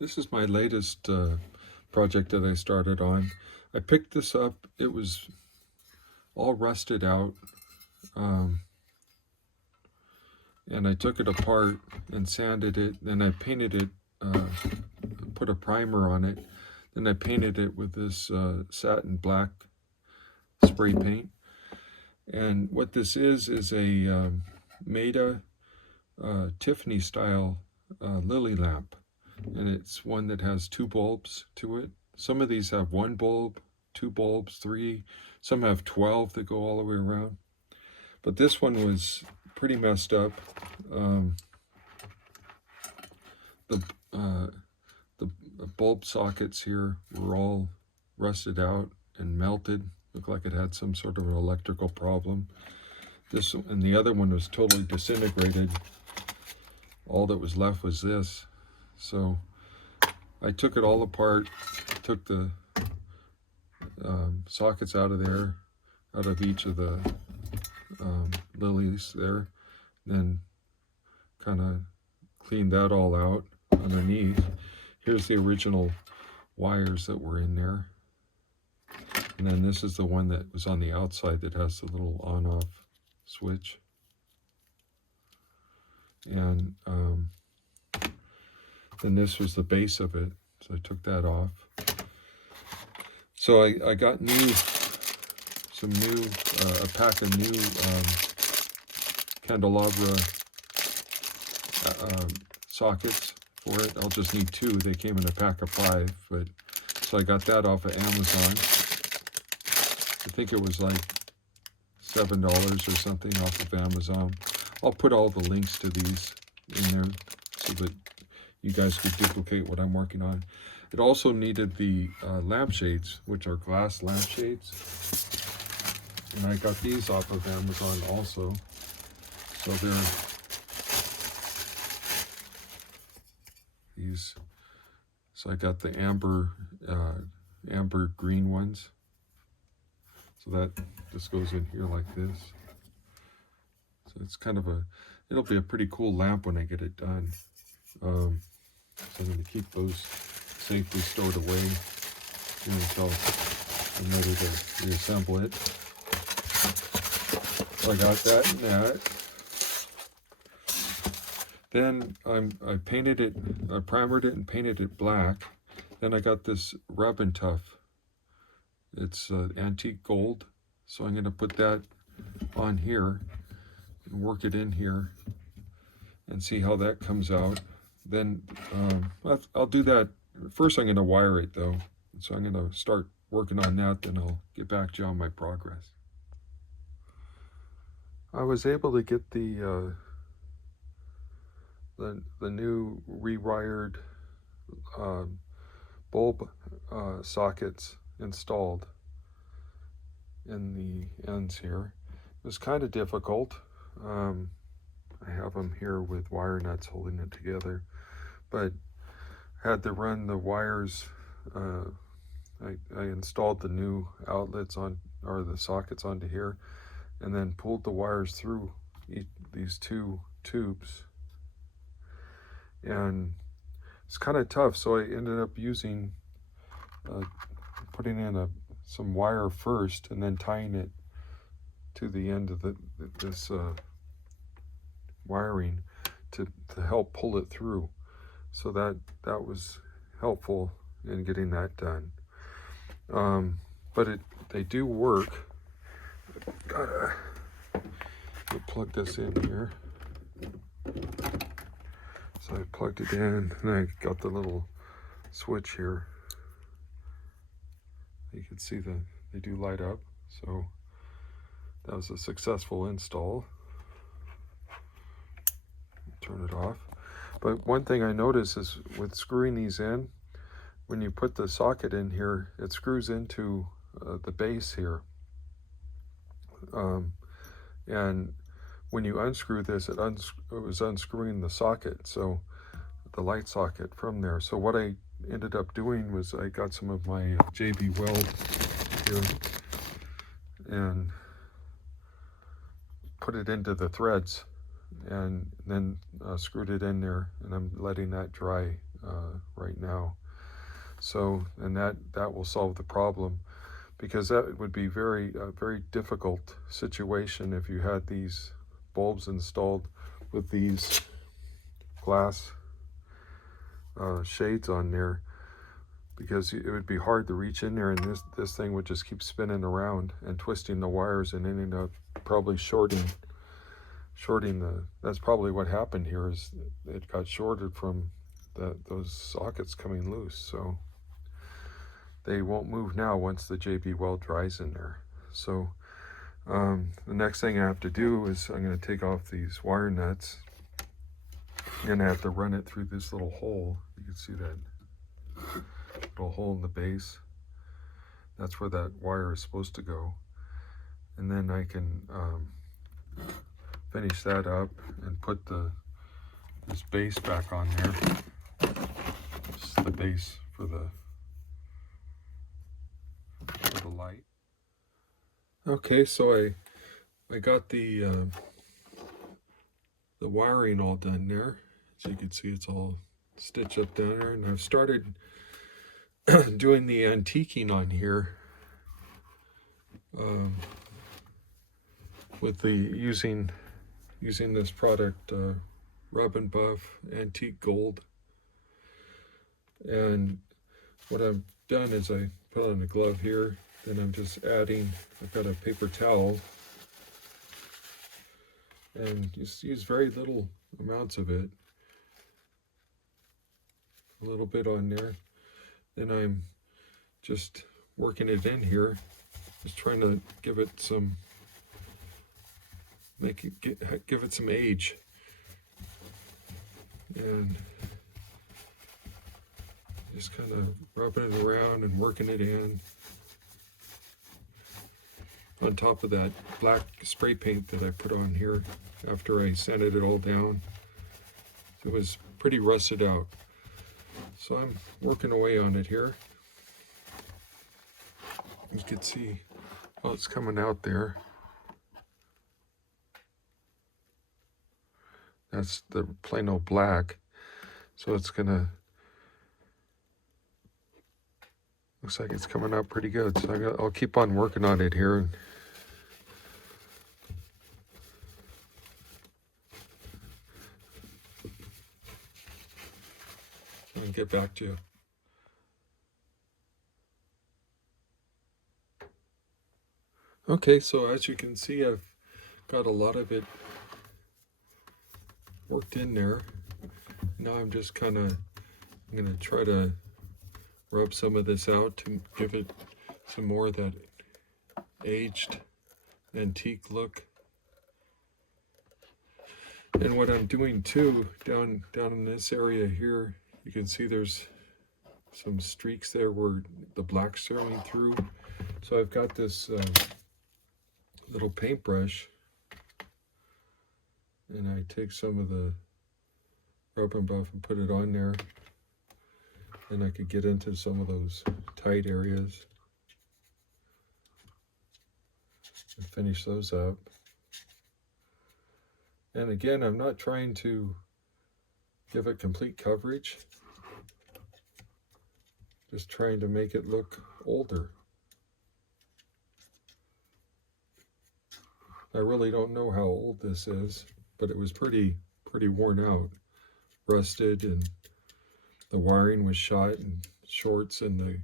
This is my latest project that I started on. I picked this up. It was all rusted out, um, and I took it apart and sanded it. Then I painted it, put a primer on it. Then I painted it with this satin black spray paint. And what this is a Maida Tiffany style lily lamp, and it's one that has two bulbs to it. Some of these have one bulb, two bulbs, three. Some have 12 that go all the way around. But this one was pretty messed up. Um, the uh, the bulb sockets here were all rusted out and melted. Looked like it had some sort of an electrical problem. This and the other one was totally disintegrated. All that was left was this. So I took it all apart, took the sockets out of there, out of each of the lilies there, then kind of cleaned that all out underneath. Here's the original wires that were in there. And then this is the one that was on the outside that has the little on-off switch. And then this was the base of it. So I took that off. So I got a pack of new candelabra sockets for it. I'll just need two. They came in a pack of 5, but so I got that off of Amazon. I think it was like $7 or something off of Amazon. I'll put all the links to these in there so that you guys could duplicate what I'm working on. It also needed the lampshades, which are glass lampshades. And I got these off of Amazon also. So they're these. So I got the amber green ones. So that just goes in here like this. So it's kind of it'll be a pretty cool lamp when I get it done. So I'm going to keep those safely stored away until I'm ready to reassemble it. So I got that and that. Then I painted it, I primered it and painted it black. Then I got this rub and tuff. It's antique gold. So I'm going to put that on here and work it in here and see how that comes out. Then I'll do that. First I'm going to wire it though. So I'm going to start working on that, then I'll get back to you on my progress. I was able to get the new rewired bulb sockets installed in the ends here. It was kind of difficult. I have them here with wire nuts holding it together, but had to run the wires. I installed the new outlets on, or the sockets onto here, and then pulled the wires through these two tubes. And it's kind of tough, so I ended up using putting in some wire first, and then tying it to the end of this wiring to help pull it through. So that was helpful in getting that done. But they do work. Gotta plug this in here. So I plugged it in, and I got the little switch here. You can see they do light up. So that was a successful install. Turn it off. But one thing I noticed is with screwing these in, when you put the socket in here, it screws into the base here. And when you unscrew this, it was unscrewing the socket, so the light socket from there. So what I ended up doing was I got some of my JB Weld here and put it into the threads, and then screwed it in there, and I'm letting that dry right now. So, and that will solve the problem, because that would be a very difficult situation if you had these bulbs installed with these glass shades on there, because it would be hard to reach in there, and this thing would just keep spinning around and twisting the wires and ending up probably shorting that's probably what happened here, is it got shorted from those sockets coming loose. So they won't move now once the JB weld dries in there. So the next thing I have to do is I'm going to take off these wire nuts, and I have to run it through this little hole. You can see that little hole in the base. That's where that wire is supposed to go. And then I can finish that up and put this base back on there. This is the base for the light. Okay, so I got the wiring all done there. As you can see, it's all stitched up down there, and I've started doing the antiquing on here with the using this product, Rub and Buff Antique Gold. And what I've done is I put on a glove here, then I'm just adding, I've got a paper towel, and just use very little amounts of it, a little bit on there. Then I'm just working it in here, just trying to give it some, give it some age, and just kind of rubbing it around and working it in on top of that black spray paint that I put on here after I sanded it all down. It was pretty rusted out. So I'm working away on it here. You can see how it's coming out there. That's the plain old black. So it's gonna, looks like it's coming out pretty good. So I'll keep on working on it here. And get back to you. Okay, so as you can see, I've got a lot of it worked in there. Now I'm just kind of, I'm going to try to rub some of this out to give it some more of that aged antique look. And what I'm doing too, down in this area here, you can see there's some streaks there where the black's showing through. So I've got this little paintbrush, and I take some of the Rub and Buff and put it on there, and I could get into some of those tight areas and finish those up. And again, I'm not trying to give it complete coverage, just trying to make it look older. I really don't know how old this is, but it was pretty worn out, rusted, and the wiring was shot and shorts in the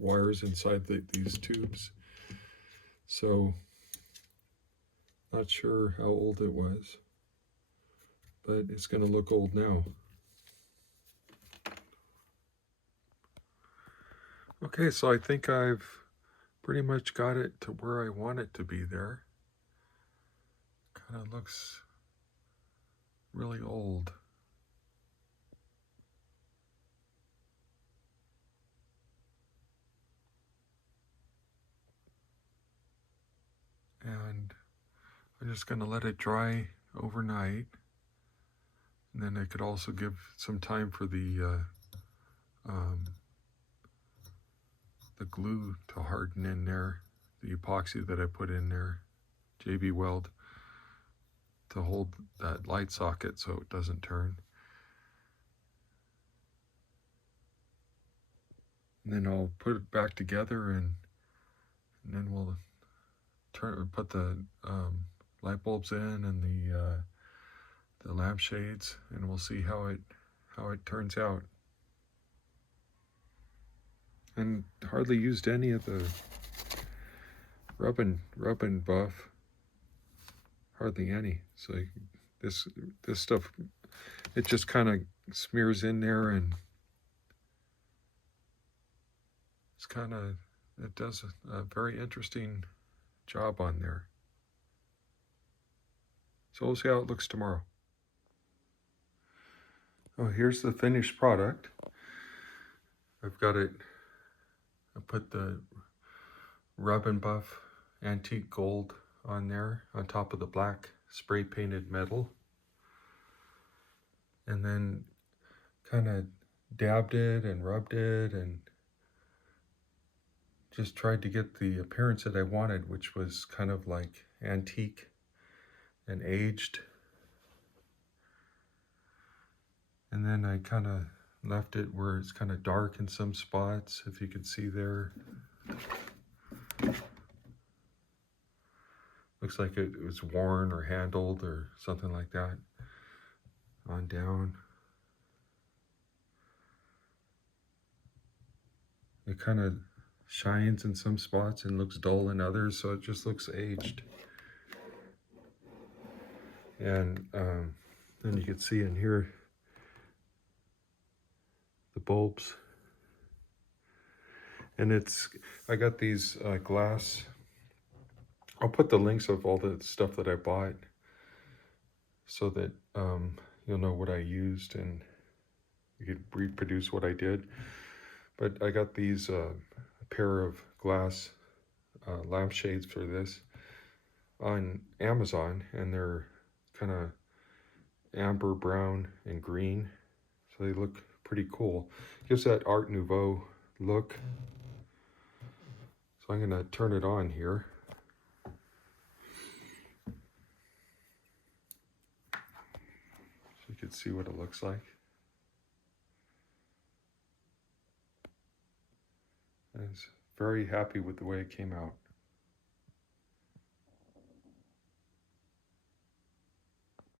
wires inside these tubes. So not sure how old it was, but it's going to look old now. Okay, so I think I've pretty much got it to where I want it to be there. Kind of looks really old. And I'm just going to let it dry overnight. And then I could also give some time for the glue to harden in there, the epoxy that I put in there, JB Weld, to hold that light socket so it doesn't turn. And then I'll put it back together, and then we'll put the light bulbs in and the lampshades, and we'll see how it turns out. And hardly used any of the rub and buff, hardly any. So this stuff, it just kind of smears in there, and it does a very interesting job on there. So we'll see how it looks tomorrow. Oh, here's the finished product. I've got it, I put the rub and buff antique gold on there on top of the black spray painted metal, and then kind of dabbed it and rubbed it and just tried to get the appearance that I wanted, which was kind of like antique and aged. And then I kind of left it where it's kind of dark in some spots, if you could see there. Looks like it was worn or handled or something like that. On down. It kind of shines in some spots and looks dull in others, so it just looks aged. And then you can see in here the bulbs. And I got these glass. I'll put the links of all the stuff that I bought so that you'll know what I used and you could reproduce what I did. But I got these a pair of glass lampshades for this on Amazon, and they're kind of amber brown and green, so they look pretty cool. Gives that Art Nouveau look. So I'm going to turn it on here. So you can see what it looks like. I was very happy with the way it came out.